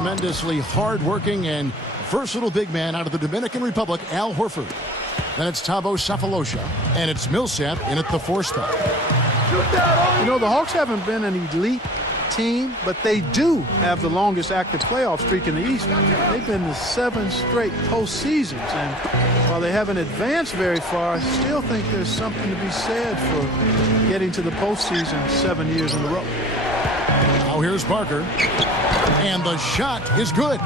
tremendously hard-working and versatile big man out of the Dominican Republic, Al Horford. Then it's Thabo Sefolosha, and it's Millsap in at the 4 spot. You know, the Hawks haven't been an elite team, but they do have the longest active playoff streak in the East. They've been to 7 straight postseasons, and while they haven't advanced very far, I still think there's something to be said for getting to the postseason 7 years in a row. Now here's Parker, and the shot is good.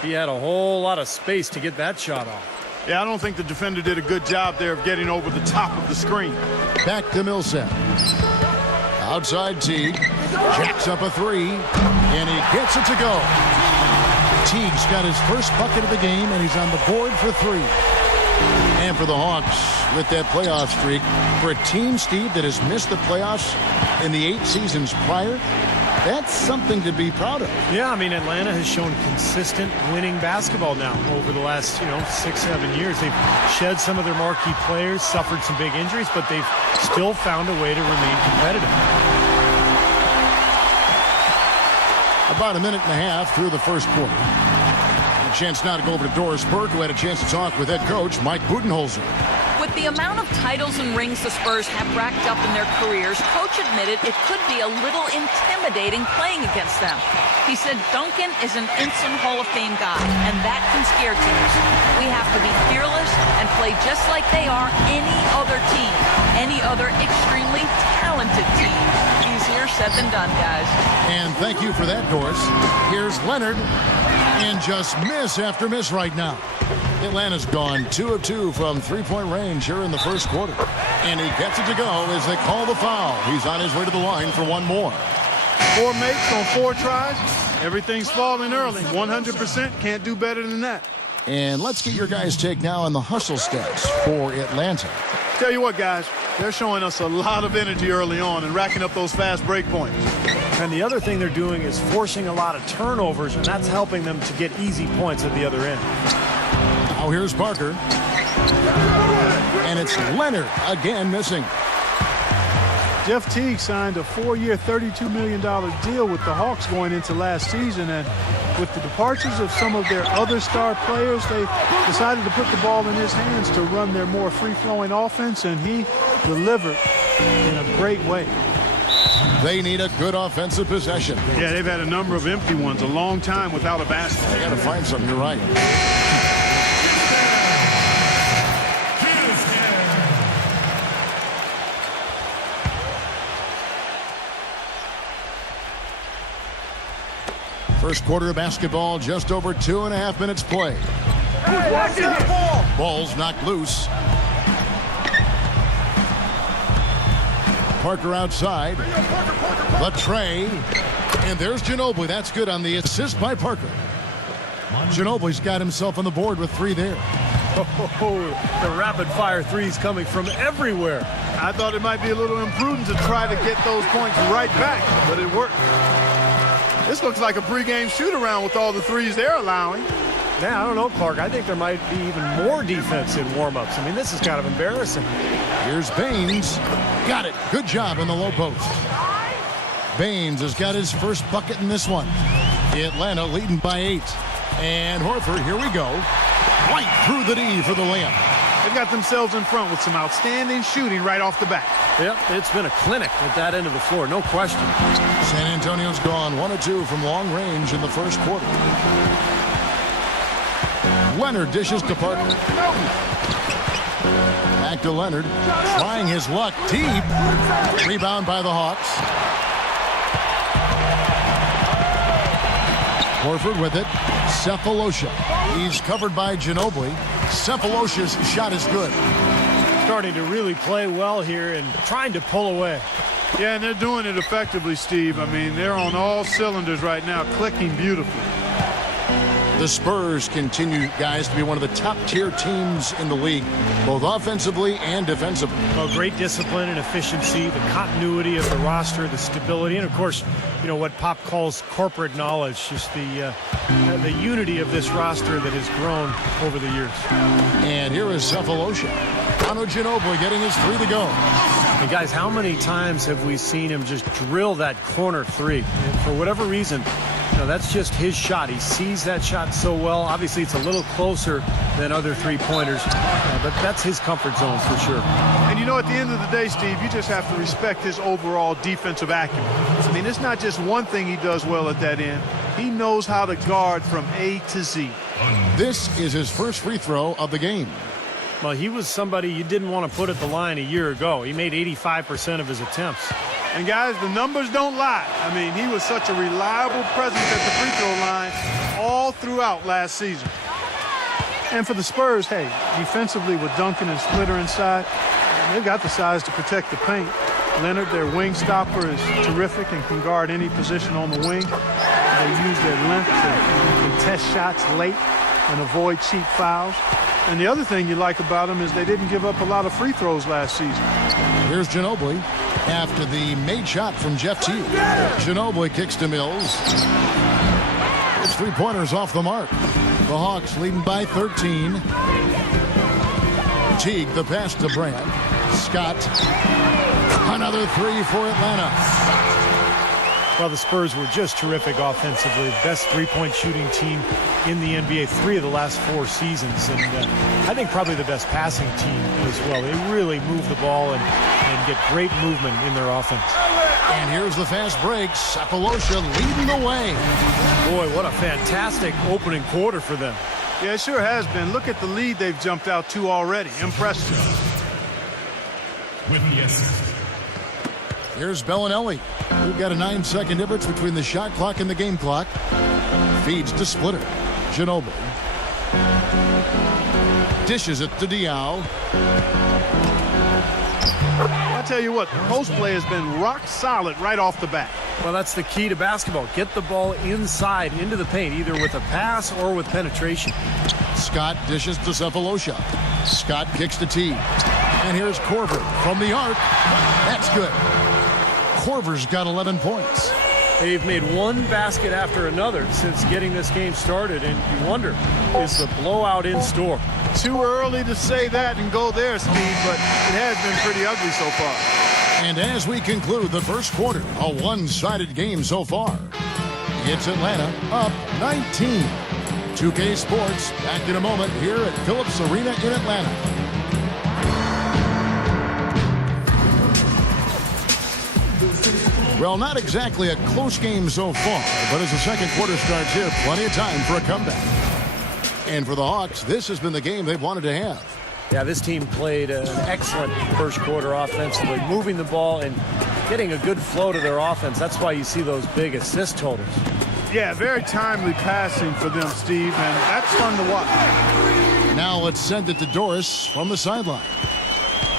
He had a whole lot of space to get that shot off. Yeah, I don't think the defender did a good job there of getting over the top of the screen. Back to Millsap. Outside Teague. Jacks up a 3. And he gets it to go. Teague's got his first bucket of the game, and he's on the board for 3. And for the Hawks, with that playoff streak, for a team, Steve, that has missed the playoffs in the 8 seasons prior, that's something to be proud of. Yeah, I mean, Atlanta has shown consistent winning basketball now over the last, 6-7 years. They've shed some of their marquee players, suffered some big injuries, but they've still found a way to remain competitive. About a minute and a half through the first quarter. A chance now to go over to Doris Burke, who had a chance to talk with head coach Mike Budenholzer. With the amount of titles and rings the Spurs have racked up in their careers, Coach admitted it could be a little intimidating playing against them. He said Duncan is an instant Hall of Fame guy, and that can scare teams. We have to be fearless and play just like they are any other team, any other extremely talented team. Easier said than done, guys. And thank you for that, Doris. Here's Leonard, and just miss after miss right now. Atlanta's gone 2 of 2 from 3-point range here in the first quarter. And he gets it to go as they call the foul. He's on his way to the line for 1 more. 4 makes on 4 tries. Everything's falling early. 100%. Can't do better than that. And let's get your guys' take now on the hustle stats for Atlanta. Tell you what, guys, they're showing us a lot of energy early on and racking up those fast break points. And the other thing they're doing is forcing a lot of turnovers, and that's helping them to get easy points at the other end. Now here's Parker. And it's Leonard again missing. Jeff Teague signed a 4-year, $32 million deal with the Hawks going into last season, and with the departures of some of their other star players, they decided to put the ball in his hands to run their more free-flowing offense, and he delivered in a great way. They need a good offensive possession. Yeah, they've had a number of empty ones, a long time without a basket. They got to find something. You're right. First quarter of basketball, just over 2.5 minutes play. Ball's knocked loose. Parker outside. Latre. And there's Ginobili. That's good on the assist by Parker. Ginobili's got himself on the board with 3 there. Oh, the rapid-fire threes coming from everywhere. I thought it might be a little imprudent to try to get those points right back, but it worked. This looks like a pregame shoot-around with all the threes they're allowing. Yeah, I don't know, Clark. I think there might be even more defense in warm-ups. I mean, this is kind of embarrassing. Here's Baines. Got it. Good job in the low post. Baines has got his first bucket in this one. Atlanta leading by 8. And Horford, here we go. Right through the D for the layup. They've got themselves in front with some outstanding shooting right off the bat. Yep, it's been a clinic at that end of the floor, no question. San Antonio's gone 1 of 2 from long range in the first quarter. Leonard dishes to Parker. Back to Leonard, trying his luck deep. Rebound by the Hawks. Horford with it. Sefolosha. He's covered by Ginobili. Sefolosha's shot is good. Starting to really play well here and trying to pull away. Yeah, and they're doing it effectively, Steve. I mean, they're on all cylinders right now, clicking beautifully. The Spurs continue, guys, to be one of the top-tier teams in the league, both offensively and defensively. Well, great discipline and efficiency, the continuity of the roster, the stability, and, of course, you know, what Pop calls corporate knowledge, just the unity of this roster that has grown over the years. And here is Sefolosha. Manu Ginobili getting his 3 to go. And, guys, how many times have we seen him just drill that corner 3? And for whatever reason, know, that's just his shot. He sees that shot so well. Obviously, it's a little closer than other three-pointers, but that's his comfort zone for sure. And you know, at the end of the day, Steve, you just have to respect his overall defensive acumen. I mean, it's not just one thing he does well at that end. He knows how to guard from A to Z. This is his first free throw of the game. Well, he was somebody you didn't want to put at the line a year ago. He made 85% of his attempts. And guys, the numbers don't lie. I mean, he was such a reliable presence at the free throw line all throughout last season. And for the Spurs, hey, defensively with Duncan and Splitter inside, they've got the size to protect the paint. Leonard, their wing stopper, is terrific and can guard any position on the wing. They use their length to contest shots late and avoid cheap fouls. And the other thing you like about them is they didn't give up a lot of free throws last season. Here's Ginobili after the made shot from Jeff Teague. Ginobili kicks to Mills. His three-pointers off the mark. The Hawks leading by 13. Teague, the pass to Brand. Scott. Another three for Atlanta. Well, the Spurs were just terrific offensively. Best three-point shooting team in the NBA 3 of the last 4 seasons. And I think probably the best passing team as well. They really move the ball and get great movement in their offense. And here's the fast break. Sapolosha leading the way. Boy, what a fantastic opening quarter for them. Yeah, it sure has been. Look at the lead they've jumped out to already. Impressive. With the assist. Here's Bellinelli. We've got a 9-second difference between the shot clock and the game clock. Feeds to Splitter. Ginobili. Dishes it to Diaw. I tell you what, the post play has been rock solid right off the bat. Well, that's the key to basketball. Get the ball inside into the paint, either with a pass or with penetration. Scott dishes to Cephalosha. Scott kicks to Teague. And here's Korver from the arc. That's good. Korver's got 11 points. They've made one basket after another since getting this game started, and you wonder, is the blowout in store? Too early to say that and go there, Steve, but it has been pretty ugly so far. And as we conclude the first quarter, a one-sided game so far. It's Atlanta up 19. 2K Sports back in a moment here at Phillips Arena in Atlanta. Well, not exactly a close game so far, but as the second quarter starts here, plenty of time for a comeback. And for the Hawks, this has been the game they've wanted to have. Yeah, this team played an excellent first quarter offensively, moving the ball and getting a good flow to their offense. That's why you see those big assist totals. Yeah, very timely passing for them, Steve, and that's fun to watch. Now let's send it to Doris from the sideline.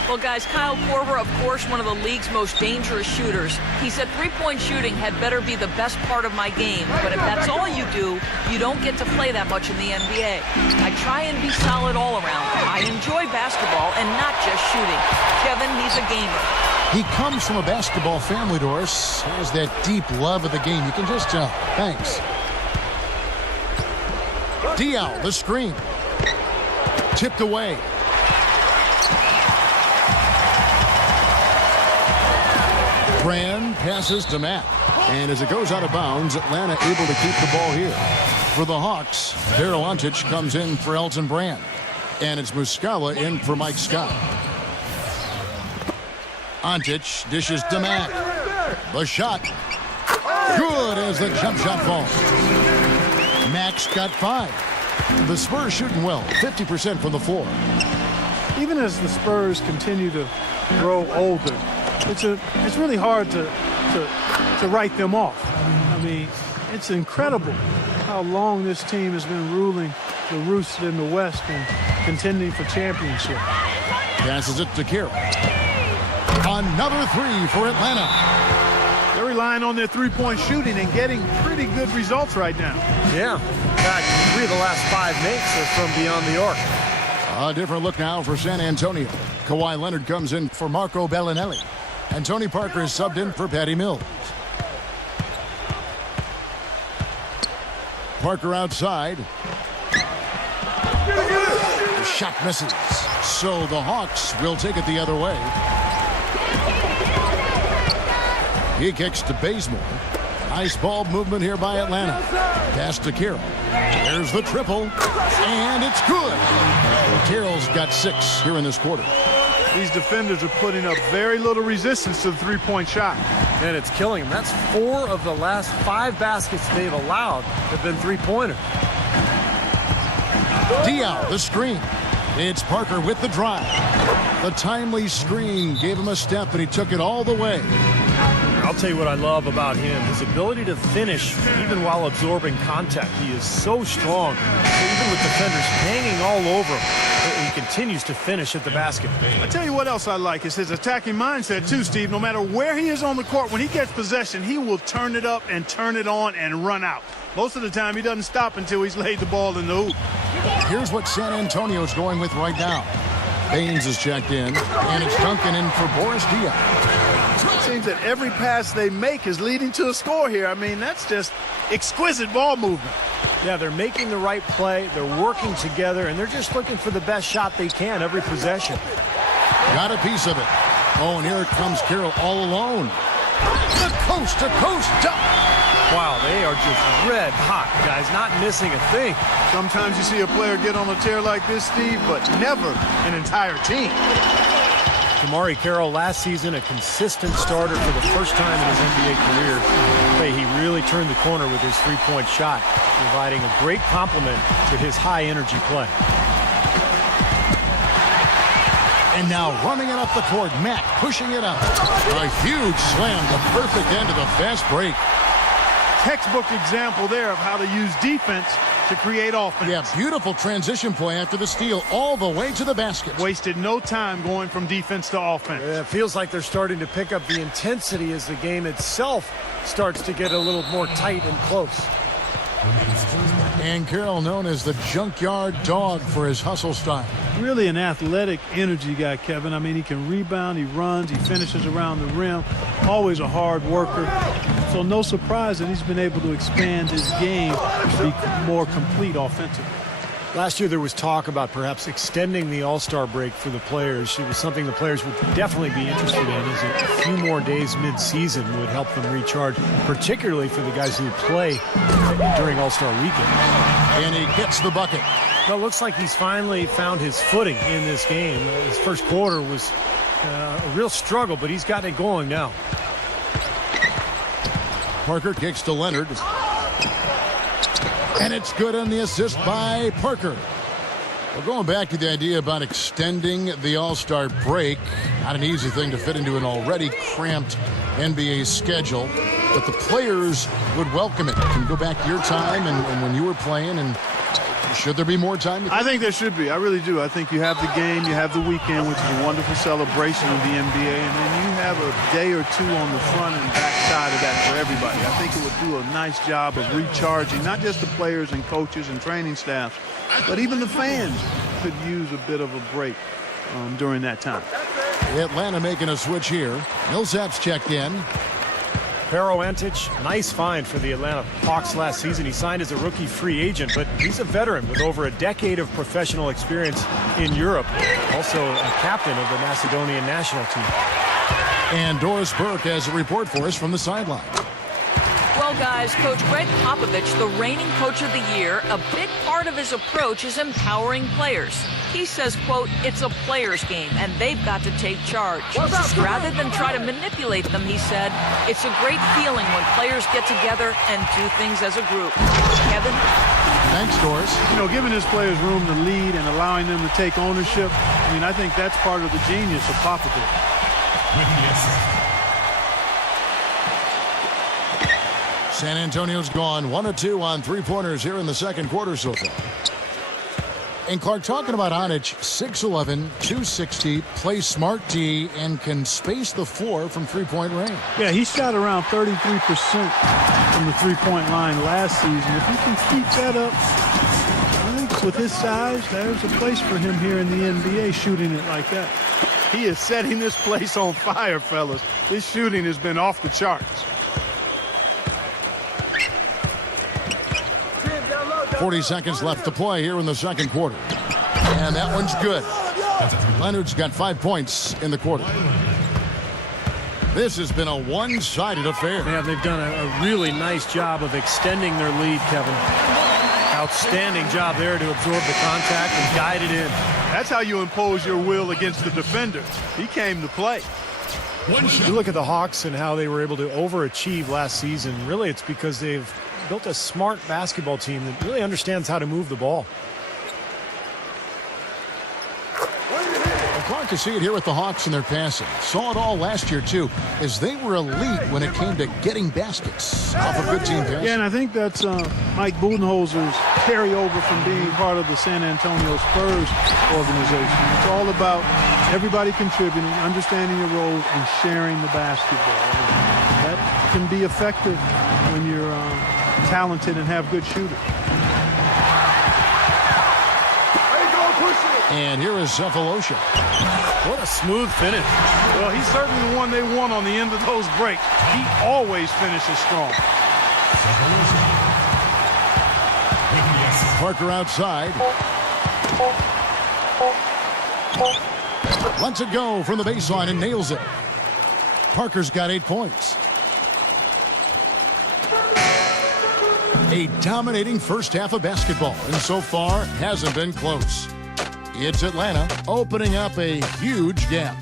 Well, guys, Kyle Korver, of course, one of the league's most dangerous shooters. He said three-point shooting had better be the best part of my game, but if that's all you do, you don't get to play that much in the NBA. I try and be solid all around. I enjoy basketball and not just shooting. Kevin, he's a gamer. He comes from a basketball family, Doris. He has that deep love of the game. You can just tell. Thanks. Diaw, the screen. Tipped away. Brand passes to Matt. And as it goes out of bounds, Atlanta able to keep the ball here. For the Hawks, Daryl Antich comes in for Elton Brand. And it's Muscala in for Mike Scott. Antich dishes to Matt. The shot. Good as the jump shot falls. Max got 5. The Spurs shooting well, 50% from the floor. Even as the Spurs continue to grow older, it's really hard to write them off. I mean, it's incredible how long this team has been ruling the roost in the West and contending for championship. Passes it to Carroll. Another 3 for Atlanta. They're relying on their three-point shooting and getting pretty good results right now. Yeah. In fact, 3 of the last 5 makes are from beyond the arc. A different look now for San Antonio. Kawhi Leonard comes in for Marco Bellinelli. And Tony Parker is subbed in for Patty Mills. Parker outside. The shot misses. So the Hawks will take it the other way. He kicks to Bazemore. Nice ball movement here by Atlanta. Pass to Carroll. There's the triple, and it's good. Carroll's got 6 here in this quarter. These defenders are putting up very little resistance to the three-point shot. And it's killing them. That's 4 of the last 5 baskets they've allowed have been three-pointers. Diaw, the screen. It's Parker with the drive. The timely screen gave him a step, and he took it all the way. I'll tell you what I love about him, his ability to finish even while absorbing contact. He is so strong, even with defenders hanging all over him. He continues to finish at the basket. I tell you what else I like is his attacking mindset too, Steve. No matter where he is on the court, when he gets possession, he will turn it up and turn it on and run out. Most of the time, he doesn't stop until he's laid the ball in the hoop. Here's what San Antonio's going with right now. Baines is checked in, and it's Duncan in for Boris Diaw. It seems that every pass they make is leading to a score here. I mean, that's just exquisite ball movement. Yeah, they're making the right play, they're working together, and they're just looking for the best shot they can every possession. Got a piece of it. Oh, and here comes Carroll all alone. The coast-to-coast dunk. Wow, they are just red hot, guys, not missing a thing. Sometimes you see a player get on a tear like this, Steve, but never an entire team. Damari Carroll last season a consistent starter for the first time in his NBA career. Hey, he really turned the corner with his three-point shot, providing a great complement to his high-energy play. And now running it up the court, Matt pushing it up. A huge slam, the perfect end of the fast break. Textbook example there of how to use defense to create offense. Yeah, beautiful transition play after the steal all the way to the basket. Wasted no time going from defense to offense. It feels like they're starting to pick up the intensity as the game itself starts to get a little more tight and close. And Carroll known as the junkyard dog for his hustle style. Really an athletic energy guy, Kevin. I mean, he can rebound, he runs, he finishes around the rim. Always a hard worker. So no surprise that he's been able to expand his game to be more complete offensively. Last year there was talk about perhaps extending the All-Star break for the players. It was something the players would definitely be interested in, as a few more days mid-season would help them recharge, particularly for the guys who play during All-Star weekend. And he gets the bucket. Well, it looks like he's finally found his footing in this game. His first quarter was a real struggle, but he's got it going now. Parker kicks to Leonard. And it's good on the assist by Parker. We're going back to the idea about extending the All-Star break. Not an easy thing to fit into an already cramped NBA schedule. But the players would welcome it. You can go back to your time and when you were playing, and should there be more time? I think there should be. I really do. I think you have the game, you have the weekend, which is a wonderful celebration of the NBA, and then you have a day or two on the front and back side of that for everybody. I think it would do a nice job of recharging, not just the players and coaches and training staff, but even the fans could use a bit of a break during that time. Atlanta making a switch here. Millsap's checked in. Pero Antic, nice find for the Atlanta Hawks last season. He signed as a rookie free agent, but he's a veteran with over a decade of professional experience in Europe. Also a captain of the Macedonian national team. And Doris Burke has a report for us from the sideline. Well, guys, Coach Greg Popovich, the reigning coach of the year, a big part of his approach is empowering players. He says, quote, it's a player's game, and they've got to take charge. Rather than try to manipulate them, he said, it's a great feeling when players get together and do things as a group. Kevin? Thanks, Doris. You know, giving his players room to lead and allowing them to take ownership, I mean, I think that's part of the genius of Popovich. San Antonio's gone 1 of 2 on three-pointers here in the second quarter so far. And Clark, talking about Anic, 6'11", 260, plays smart D, and can space the floor from three-point range. Yeah, he shot around 33% from the three-point line last season. If he can keep that up, I think with his size, there's a place for him here in the NBA shooting it like that. He is setting this place on fire, fellas. This shooting has been off the charts. 40 seconds left to play here in the second quarter. And that one's good. Leonard's got 5 points in the quarter. This has been a one-sided affair. Yeah, they've done a really nice job of extending their lead, Kevin. Outstanding job there to absorb the contact and guide it in. That's how you impose your will against the defender. He came to play. You look at the Hawks and how they were able to overachieve last season. Really, it's because they've built a smart basketball team that really understands how to move the ball. Clark can see it here with the Hawks and their passing. Saw it all last year, too, as they were elite when it came to getting baskets off a good team pass. Yeah, and I think that's Mike Budenholzer's carryover from being part of the San Antonio Spurs organization. It's all about everybody contributing, understanding your roles, and sharing the basketball. And that can be effective when you're talented and have good shooters. And here is Cephalosha. What a smooth finish. Well, he's certainly the one they want on the end of those breaks. He always finishes strong. Parker outside. Lets it go from the baseline and nails it. Parker's got 8 points. A dominating first half of basketball, and so far hasn't been close. It's Atlanta opening up a huge gap.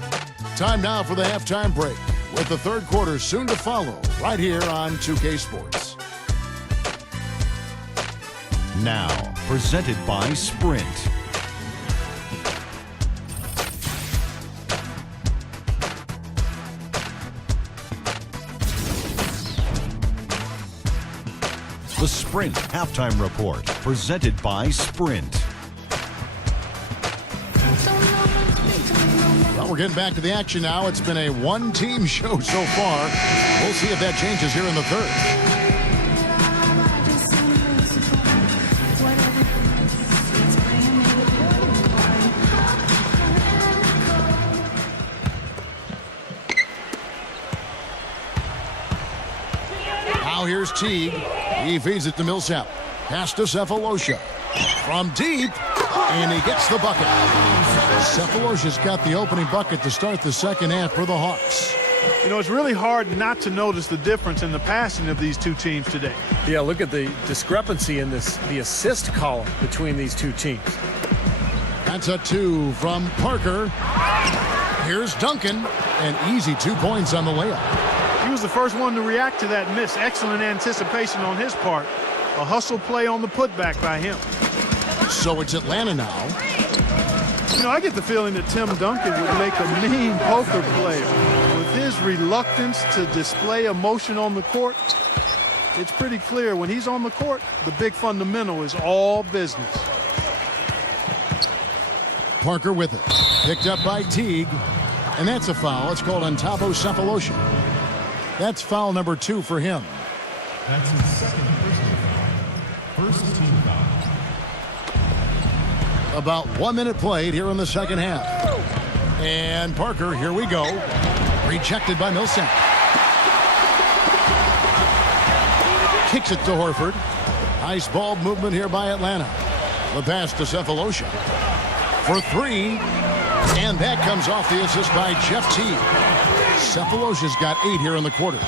Time now for the halftime break, with the third quarter soon to follow right here on 2K Sports. Now, presented by Sprint. The Sprint Halftime Report, presented by Sprint. Well, we're getting back to the action now. It's been a one-team show so far. We'll see if that changes here in the third. Now here's Teague. He feeds it to Millsap. Pass to Cephalosha. From deep, and he gets the bucket. Cephalosha's got the opening bucket to start the second half for the Hawks. You know, it's really hard not to notice the difference in the passing of these two teams today. Yeah, look at the discrepancy in the assist column between these two teams. That's a 2 from Parker. Here's Duncan. An easy 2 points on the layup. He was the first one to react to that miss. Excellent anticipation on his part. A hustle play on the putback by him. So it's Atlanta now. You know, I get the feeling that Tim Duncan would make a mean poker player. With his reluctance to display emotion on the court, it's pretty clear when he's on the court, the big fundamental is all business. Parker with it. Picked up by Teague. And that's a foul. It's called on Tabo Cephalosha. That's foul number 2 for him. That's his second first team foul. About 1 minute played here in the second half. And Parker, here we go. Rejected by Millsap. Kicks it to Horford. Nice ball movement here by Atlanta. The pass to Cephalosha. For 3. And that comes off the assist by Jeff Teague. Cephalosha's got 8 here in the quarter.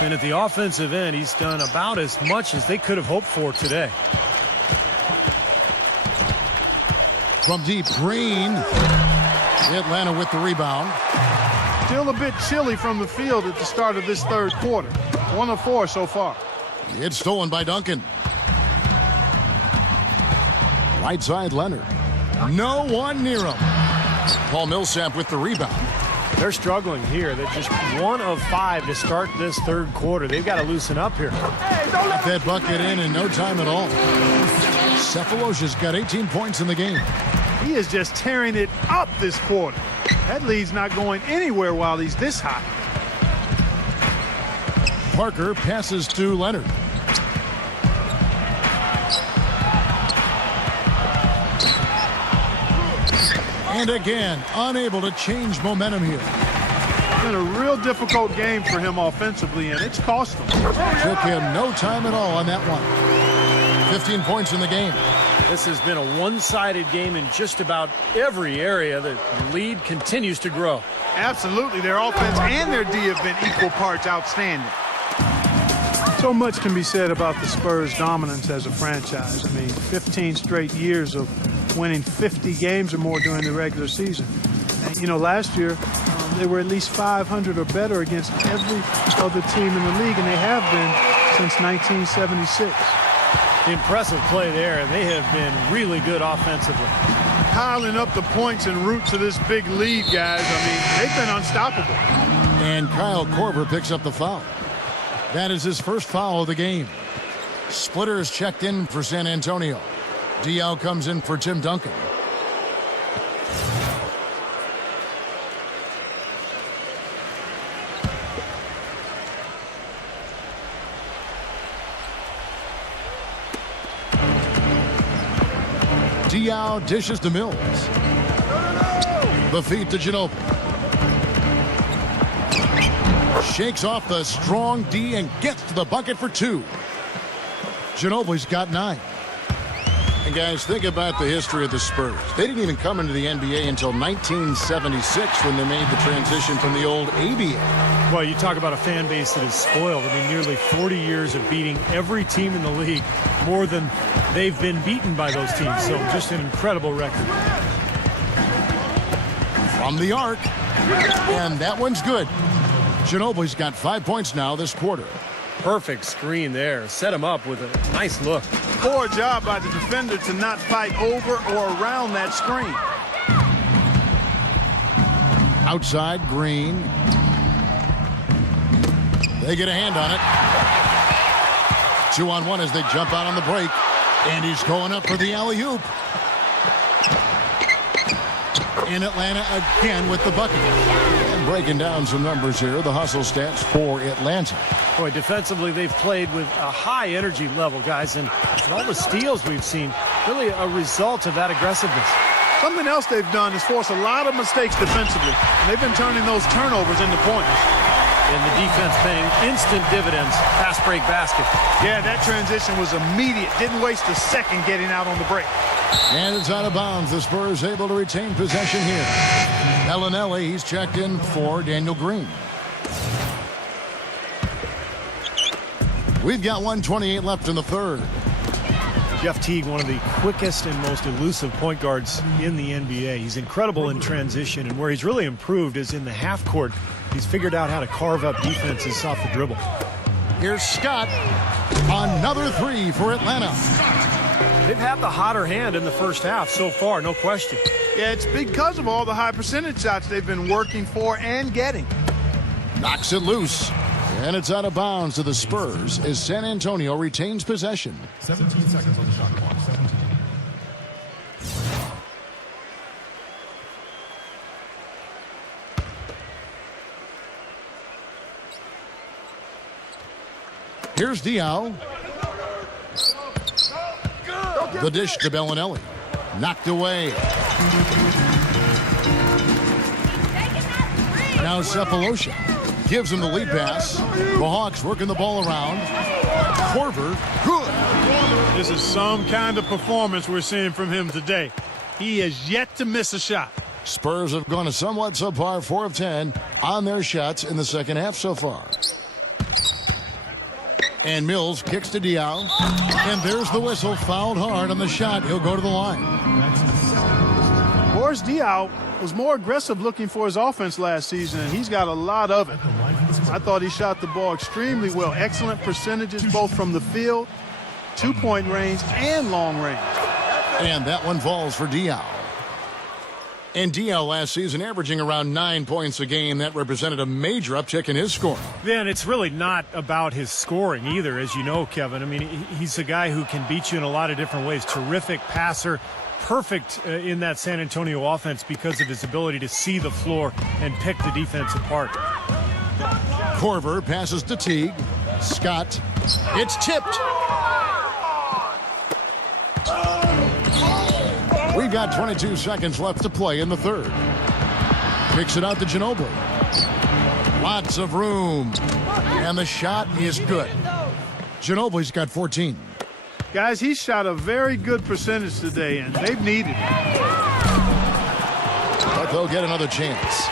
And at the offensive end, he's done about as much as they could have hoped for today. From deep, Green. Atlanta with the rebound. Still a bit chilly from the field at the start of this third quarter. 1 of 4 so far. It's stolen by Duncan. Right side, Leonard. No one near him. Paul Millsap with the rebound. They're struggling here. They're just 1 of 5 to start this third quarter. They've got to loosen up here. Got that bucket in no time at all. Cephalosha's got 18 points in the game. He is just tearing it up this quarter. That lead's not going anywhere while he's this hot. Parker passes to Leonard. And again, unable to change momentum here. It's been a real difficult game for him offensively, and it's cost him. Took him no time at all on that one. 15 points in the game. This has been a one-sided game in just about every area. The lead continues to grow. Absolutely. Their offense and their D have been equal parts outstanding. So much can be said about the Spurs' dominance as a franchise. I mean, 15 straight years of winning 50 games or more during the regular season. And, you know, last year, they were at least 500 or better against every other team in the league, and they have been since 1976. Impressive play there, and they have been really good offensively. Piling up the points en route to this big lead, guys. I mean, they've been unstoppable. And Kyle Korver picks up the foul. That is his first foul of the game. Splitter is checked in for San Antonio. Diaw comes in for Tim Duncan. Diaw dishes to Mills. The feed to Ginobili. Shakes off the strong D and gets to the bucket for two. Ginobili's got 9. And guys, think about the history of the Spurs. They didn't even come into the NBA until 1976 when they made the transition from the old ABA. Well, you talk about a fan base that is spoiled. I mean, nearly 40 years of beating every team in the league, more than they've been beaten by those teams. So just an incredible record. From the arc. And that one's good. Ginobili's got 5 points now this quarter. Perfect screen there. Set him up with a nice look. Poor job by the defender to not fight over or around that screen. Outside, Green. They get a hand on it. 2-on-1 as they jump out on the break. And he's going up for the alley-oop. In Atlanta again with the bucket. And breaking down some numbers here, the hustle stats for Atlanta. Boy, defensively, they've played with a high energy level, guys, and all the steals we've seen, really a result of that aggressiveness. Something else they've done is force a lot of mistakes defensively, and they've been turning those turnovers into points. And the defense paying instant dividends. Fast break basket. Yeah, that transition was immediate. Didn't waste a second getting out on the break. And it's out of bounds. The Spurs able to retain possession here. Bellinelli, he's checked in for Daniel Green. We've got 1:28 left in the third. Jeff Teague, one of the quickest and most elusive point guards in the NBA. He's incredible in transition, and where he's really improved is in the half court. He's figured out how to carve up defenses off the dribble. Here's Scott. Another 3 for Atlanta. They've had the hotter hand in the first half so far, no question. Yeah, it's because of all the high percentage shots they've been working for and getting. Knocks it loose. And it's out of bounds to the Spurs as San Antonio retains possession. 17 seconds on the shot clock. 17. Here's Diaw. The dish to Bellinelli. Knocked away. Now Cephalosha gives him the lead pass. The Hawks working the ball around. Korver, good. This is some kind of performance we're seeing from him today. He has yet to miss a shot. Spurs have gone a somewhat subpar 4 of 10 on their shots in the second half so far. And Mills kicks to Diaw. And there's the whistle. Fouled hard on the shot. He'll go to the line. Boris Diaw was more aggressive looking for his offense last season, and he's got a lot of it. I thought he shot the ball extremely well. Excellent percentages both from the field, two-point range, and long range. And that one falls for Diaw. And Diaw last season averaging around 9 points a game. That represented a major uptick in his scoring. Yeah, and it's really not about his scoring either, as you know, Kevin. I mean, he's a guy who can beat you in a lot of different ways. Terrific passer, perfect in that San Antonio offense because of his ability to see the floor and pick the defense apart. Korver passes to Teague. Scott. It's tipped. We've got 22 seconds left to play in the third. Kicks it out to Ginobili. Lots of room. And the shot is good. Ginobili's got 14. Guys, he shot a very good percentage today, and they've needed it. But they'll get another chance.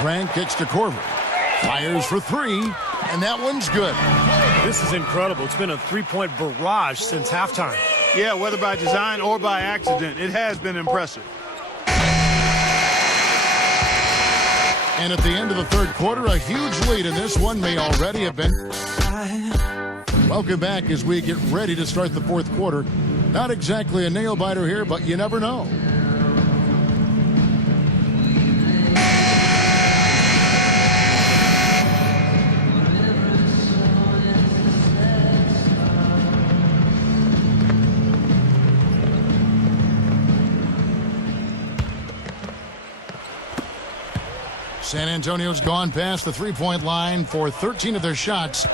Grant kicks to Corver. Fires for three, and that one's good. This is incredible. It's been a three-point barrage since halftime. Yeah, whether by design or by accident, it has been impressive. And at the end of the third quarter, a huge lead in this one may already have been. Welcome back as we get ready to start the fourth quarter. Not exactly a nail-biter here, but you never know. San Antonio's gone past the three-point line for 13 of their shots.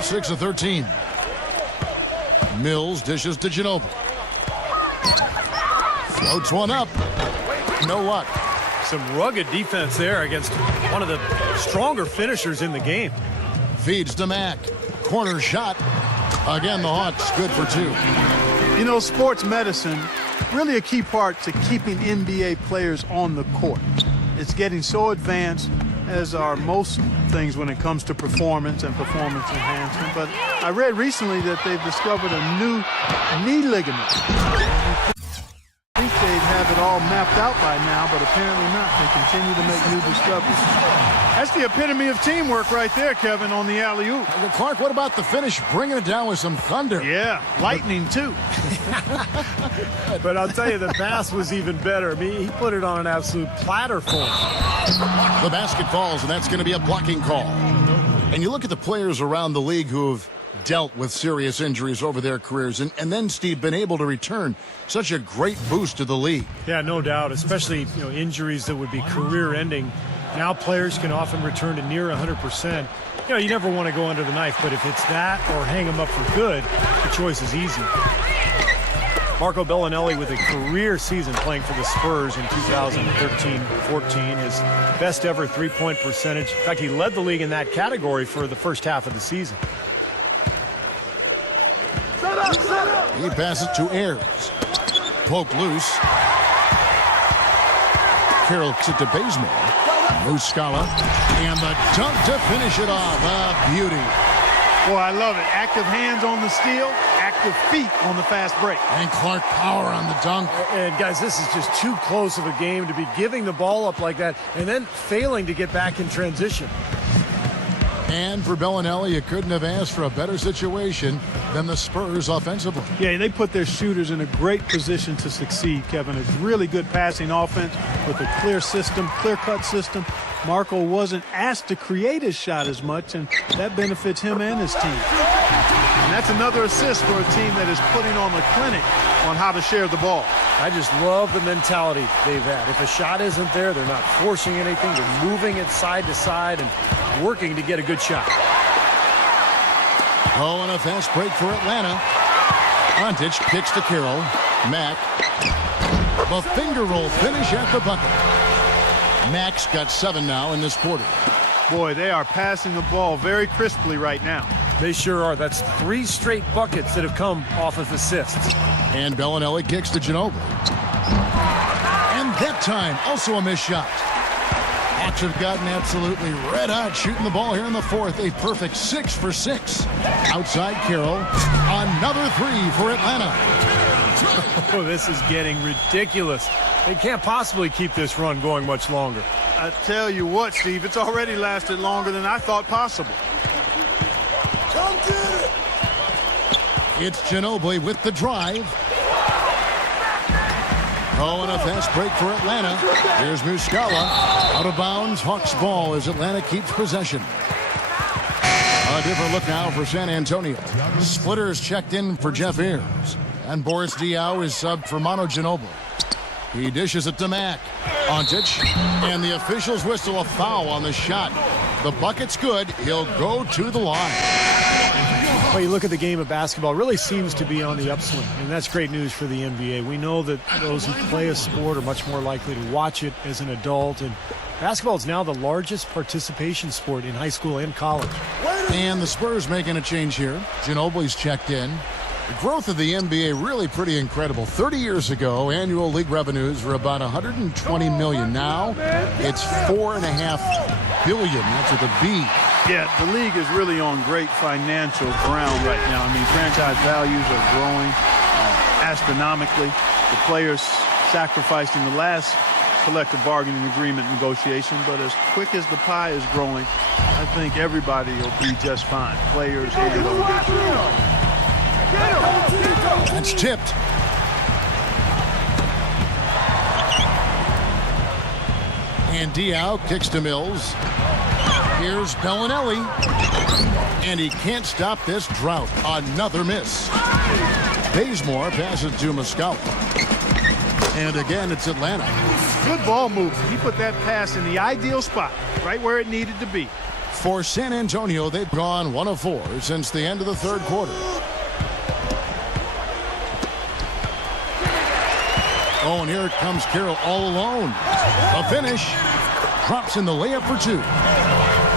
6 of 13. Mills dishes to Ginobili. Floats one up. You know what? Some rugged defense there against one of the stronger finishers in the game. Feeds to Mack. Corner shot. Again, the Hawks good for two. You know, sports medicine, really a key part to keeping NBA players on the court. It's getting so advanced, as are most things when it comes to performance and performance enhancement. But I read recently that they've discovered a new knee ligament. I think they'd have it all mapped out by now, but apparently not. They continue to make new discoveries. That's the epitome of teamwork right there, Kevin, on the alley-oop. Clark, what about the finish? Bringing it down with some thunder. Yeah, lightning, too. But I'll tell you, the pass was even better. I mean, he put it on an absolute platter for him. The basket falls, and that's going to be a blocking call. And you look at the players around the league who have dealt with serious injuries over their careers, and then, Steve, been able to return. Such a great boost to the league. Yeah, no doubt, especially injuries that would be career-ending. Now players can often return to near 100%. You never want to go under the knife, but if it's that or hang them up for good, the choice is easy. Marco Bellinelli with a career season playing for the Spurs in 2013-14, his best ever three-point percentage. In fact, he led the league in that category for the first half of the season. He passes to Ayers. Poked loose. Carroll kicks it to Bazemore. Muscala. And the dunk to finish it off. A beauty. Boy, I love it. Active hands on the steal, active feet on the fast break. And Clark power on the dunk. And guys, this is just too close of a game to be giving the ball up like that and then failing to get back in transition. And for Bellinelli, you couldn't have asked for a better situation than the Spurs offensively. Yeah, they put their shooters in a great position to succeed, Kevin. It's really good passing offense with a clear system, clear-cut system. Marco wasn't asked to create his shot as much, and that benefits him and his team. And that's another assist for a team that is putting on the clinic on how to share the ball. I just love the mentality they've had. If a shot isn't there, they're not forcing anything. They're moving it side to side and working to get a good shot. Oh, and a fast break for Atlanta. Ontic kicks to Carroll. Mack. The finger roll finish at the bucket. Mack's got 7 now in this quarter. Boy, they are passing the ball very crisply right now. They sure are. That's 3 straight buckets that have come off of assists. And Bellinelli kicks to Ginobili. And that time, also a missed shot. Hawks have gotten absolutely red hot shooting the ball here in the fourth. A perfect 6 for 6. Outside Carroll. Another 3 for Atlanta. Oh, this is getting ridiculous. They can't possibly keep this run going much longer. I tell you what, Steve, it's already lasted longer than I thought possible. Come get it! It's Ginobili with the drive. Oh, and a fast break for Atlanta. Here's Muscala. Out of bounds. Hawks ball as Atlanta keeps possession. A different look now for San Antonio. Splitters checked in for Jeff Ayers. And Boris Diaw is subbed for Manu Ginobili. He dishes it to Mack. Ontic. And the officials whistle a foul on the shot. The bucket's good. He'll go to the line. Well, you look at the game of basketball, it really seems to be on the upswing, and that's great news for the NBA. We know that those who play a sport are much more likely to watch it as an adult, and basketball is now the largest participation sport in high school and college. And the Spurs making a change here. Ginobili's checked in. The growth of the NBA really pretty incredible. 30 years ago, annual league revenues were about $120 million. Now it's $4.5 billion. That's with a B. Yeah, the league is really on great financial ground right now. I mean, franchise values are growing astronomically. The players sacrificed in the last collective bargaining agreement negotiation, but as quick as the pie is growing, I think everybody will be just fine. Players and owners. That's tipped. And Diao kicks to Mills. Here's Bellinelli. And he can't stop this drought. Another miss. Bazemore passes to Muscala. And again, it's Atlanta. Good ball movement. He put that pass in the ideal spot, right where it needed to be. For San Antonio, they've gone 1 of 4 since the end of the third quarter. Oh, and here comes Carroll all alone. A finish. Drops in the layup for 2.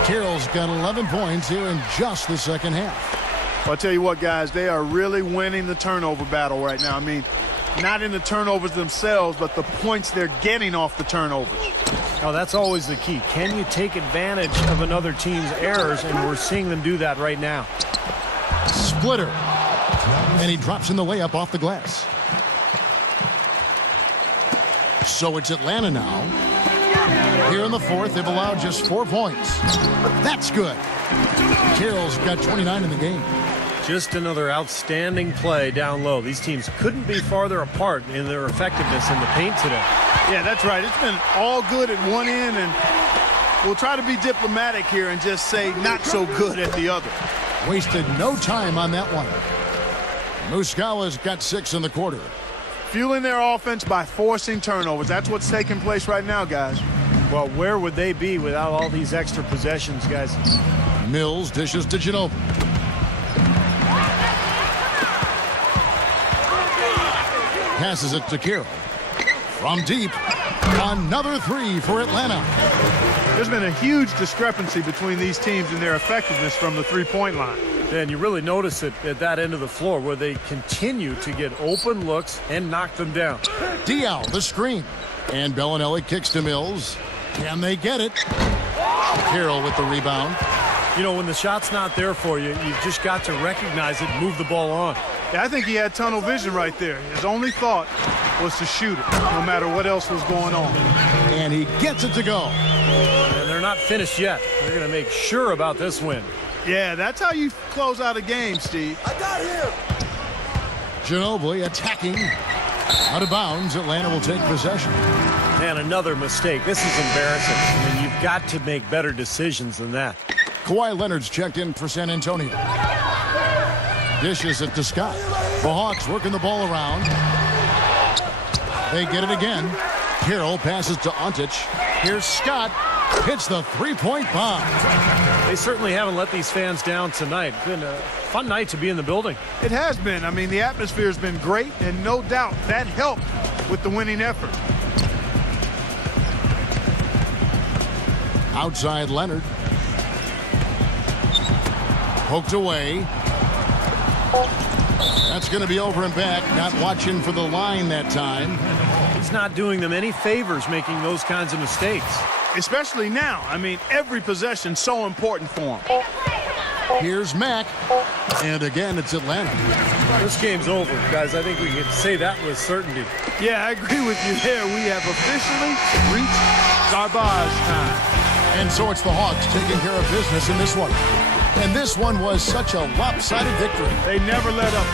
Carroll's got 11 points here in just the second half. I'll tell you what, guys, they are really winning the turnover battle right now. I mean, not in the turnovers themselves, but the points they're getting off the turnovers. Oh, that's always the key. Can you take advantage of another team's errors? And we're seeing them do that right now. Splitter. And he drops in the layup off the glass. So it's Atlanta now. Here in the fourth, they've allowed just 4 points. That's good. Carroll's got 29 in the game. Just another outstanding play down low. These teams couldn't be farther apart in their effectiveness in the paint today. Yeah, that's right. It's been all good at one end, and we'll try to be diplomatic here and just say not so good at the other. Wasted no time on that one. Muscala's got 6 in the quarter. Fueling their offense by forcing turnovers. That's what's taking place right now, guys. Well, where would they be without all these extra possessions, guys? Mills dishes to Ginobili. Passes it to Carroll. From deep, another 3 for Atlanta. There's been a huge discrepancy between these teams in their effectiveness from the three-point line. And you really notice it at that end of the floor where they continue to get open looks and knock them down. Diao, the screen. And Bellinelli kicks to Mills. Can they get it? Carroll with the rebound. You know, when the shot's not there for you, you've just got to recognize it, move the ball on. Yeah, I think he had tunnel vision right there. His only thought was to shoot it, no matter what else was going on. And he gets it to go. And they're not finished yet. They're going to make sure about this win. Yeah, that's how you close out a game, Steve. I got him. Ginobili attacking. Out of bounds, Atlanta will take possession. And another mistake. This is embarrassing. I mean, you've got to make better decisions than that. Kawhi Leonard's checked in for San Antonio. Dishes it to Scott. The Hawks working the ball around. They get it again. Carroll passes to Ontic. Here's Scott. Hits the three-point bomb. They certainly haven't let these fans down tonight. It's been a fun night to be in the building. It has been. I mean, the atmosphere has been great, and no doubt that helped with the winning effort. Outside Leonard. Poked away. That's going to be over and back. Not watching for the line that time. He's not doing them any favors making those kinds of mistakes. Especially now. I mean, every possession so important for him. Here's Mack. And again, it's Atlanta. This game's over, guys. I think we can say that with certainty. Yeah, I agree with you there. We have officially reached garbage time. And so it's the Hawks taking care of business in this one. And this one was such a lopsided victory. They never let up.